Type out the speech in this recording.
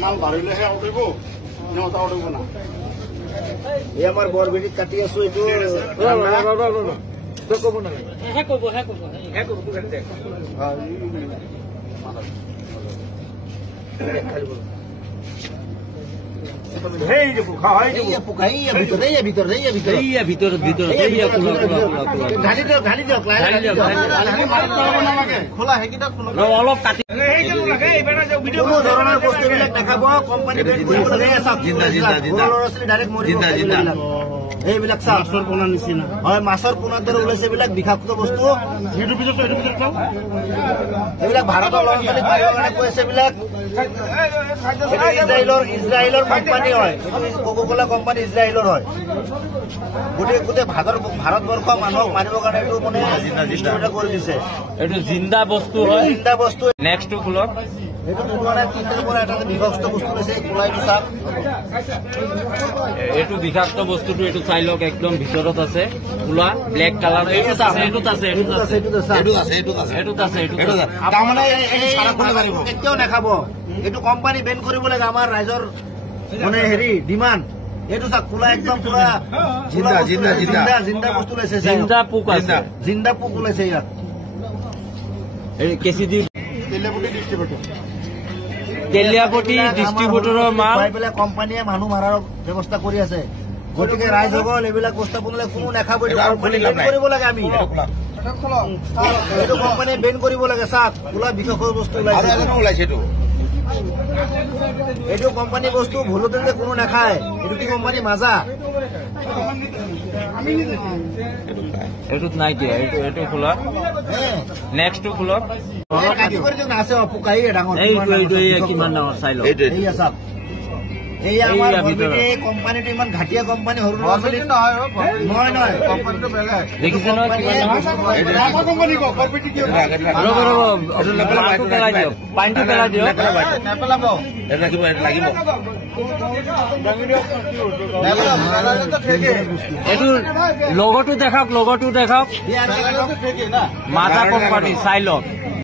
মাল বাড়িলেহে উঠিব নটা উঠিব না এই আমার বরবেটি কাটি আছো এইটো কব না অলপ কাটি ধরনের বস্তুবিলাক দেখাব কোম্পানী এইবিলাক মাছৰ পোনাৰ নিচিনা হয় মাছৰ পোনাৰ দৰে ওলাইছে এইবিলাক বিষাক্ত বস্তু এইবিলাক ভাৰতৰ ল'ৰা ছোৱালীক মাৰিবৰ কাৰণে কৈছে এইবিলাক ইজৰাইলৰ কোম্পানী হয় কোকা-কোলা কোম্পানী ইজৰাইলৰ হয় গোটেই ভাৰতবৰ্ষ মানুহক মাৰিবৰ কাৰণে এইটো মানে ডিষ্ট্ৰিবিউট কৰি দিছে এইটো জিন্দা বস্তু হয় জিন্দা বস্তু নেক্সট টু ফুলক এইটো মানে তিনটাৰ পৰা এটা বিষাক্ত বস্তু লৈছে কোলাইটো চাপ এইটো বিষাক্ত বস্তুটো এইটো চাই লওক একদম ভিতৰত আছে কোলা ব্লেক কালাৰ এইটোত আছে তাৰমানে কেতিয়াও নাখাব এইটো কোম্পানী বেন কৰিব লাগে আমাৰ ৰাইজৰ মানে হেৰি ডিমাণ্ড এইটো চাওক কোলা একদম পুৰা জিন্দা বস্তু লৈছে জিন্দা পোক আছে জিন্দা পোক ওলাইছে ইয়াত কেচিডি তেলিয়াপটি ডিষ্ট্ৰিবিউটৰৰ মাল এইবিলাক কোম্পানীয়ে মানুহ মাৰাৰ ব্যৱস্থা কৰি আছে গতিকে ৰাইজসকল এইবিলাক বস্তু বনালে কোনো নাখাব কৰিব লাগে আমি এইটো কোম্পানীয়ে বেন কৰিব লাগে চাওক কোলা বিষাক্ত বস্তু ওলাইছে এইটো কোম্পানী বস্তু ভুলতে কোনো নাখায় এইটো কি কোম্পানী মাজা এইটোত নাই দিয়া এইটো খোলক নেক্সট টু খোলক আছে অপুকাই ডাঙৰ কিমান ডাঙৰ চাই লওক এই আমাৰ কোম্পানীটো ইমান ঘাটিয়া কোম্পানী সৰু ল'ৰা ছোৱালী নহয় কোম্পানীটো বেলেগ দেখিছে নহয় পানীটো পেলাই দিয়ক এইটো লগতো দেখাওক মাজা কোম্পানী চাই লওক